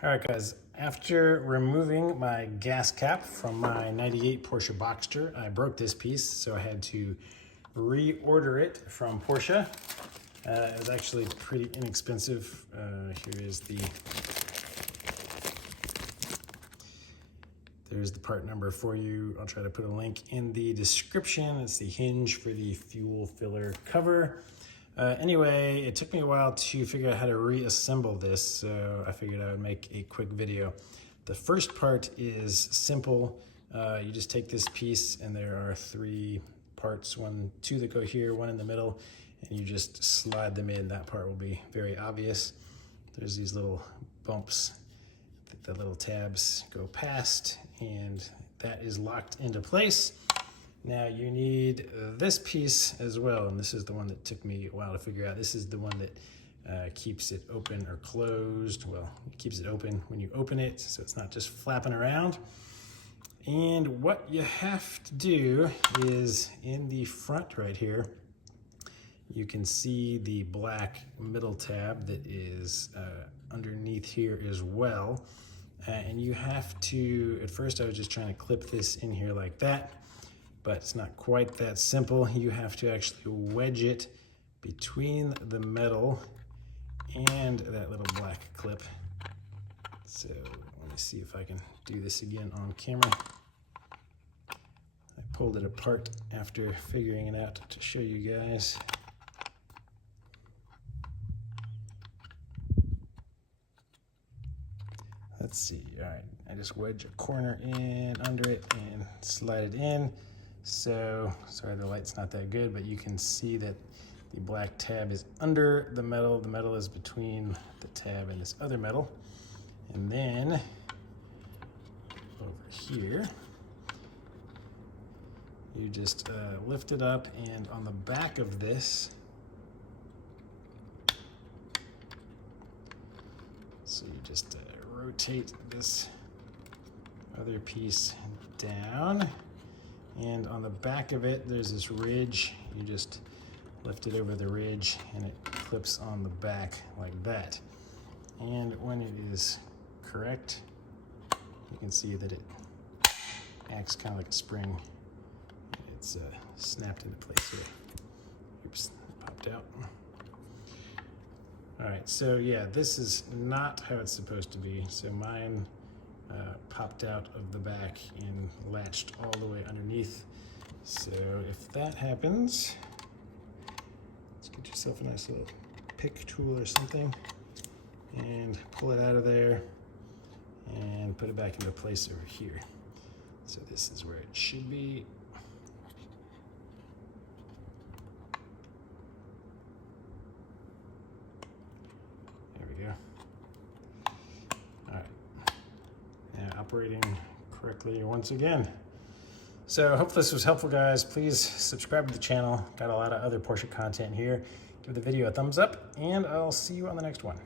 All right, guys, after removing my gas cap from my 98 Porsche Boxster, I broke this piece, so I had to reorder it from Porsche. It was actually pretty inexpensive. Here is there's the part number for you. I'll try to put a link in the description. It's the hinge for the fuel filler cover. Anyway, it took me a while to figure out how to reassemble this, so I figured I would make a quick video. The first part is simple. You just take this piece, and there are three parts, two that go here, one in the middle, and you just slide them in. That part will be very obvious. There's these little bumps that the little tabs go past, and that is locked into place. Now you need this piece as well, and this is the one that took me a while to figure out. This is the one that keeps it open or closed. Well, it keeps it open when you open it, so it's not just flapping around. And what you have to do is in the front right here, you can see the black middle tab that is underneath here as well. And you have to, at first I was just trying to clip this in here like that, but it's not quite that simple. You have to actually wedge it between the metal and that little black clip. So let me see if I can do this again on camera. I pulled it apart after figuring it out to show you guys. Let's see, all right, I just wedge a corner in under it and slide it in. So, sorry the light's not that good, but you can see that the black tab is under the metal. The metal is between the tab and this other metal. And then over here, you just lift it up, and on the back of this, so you just rotate this other piece down, and on the back of it there's this ridge. You just lift it over the ridge and it clips on the back like that. And when it is correct, you can see that it acts kind of like a spring. It's snapped into place here. Oops, it popped out. All right, so yeah, this is not how it's supposed to be. So mine popped out of the back and latched all the way underneath. So if that happens, let's get yourself a nice little pick tool or something and pull it out of there and put it back into place over here. So this is where it should be. Operating correctly once again. So I hope this was helpful, guys. Please subscribe to the channel. Got a lot of other Porsche content here. Give the video a thumbs up, and I'll see you on the next one.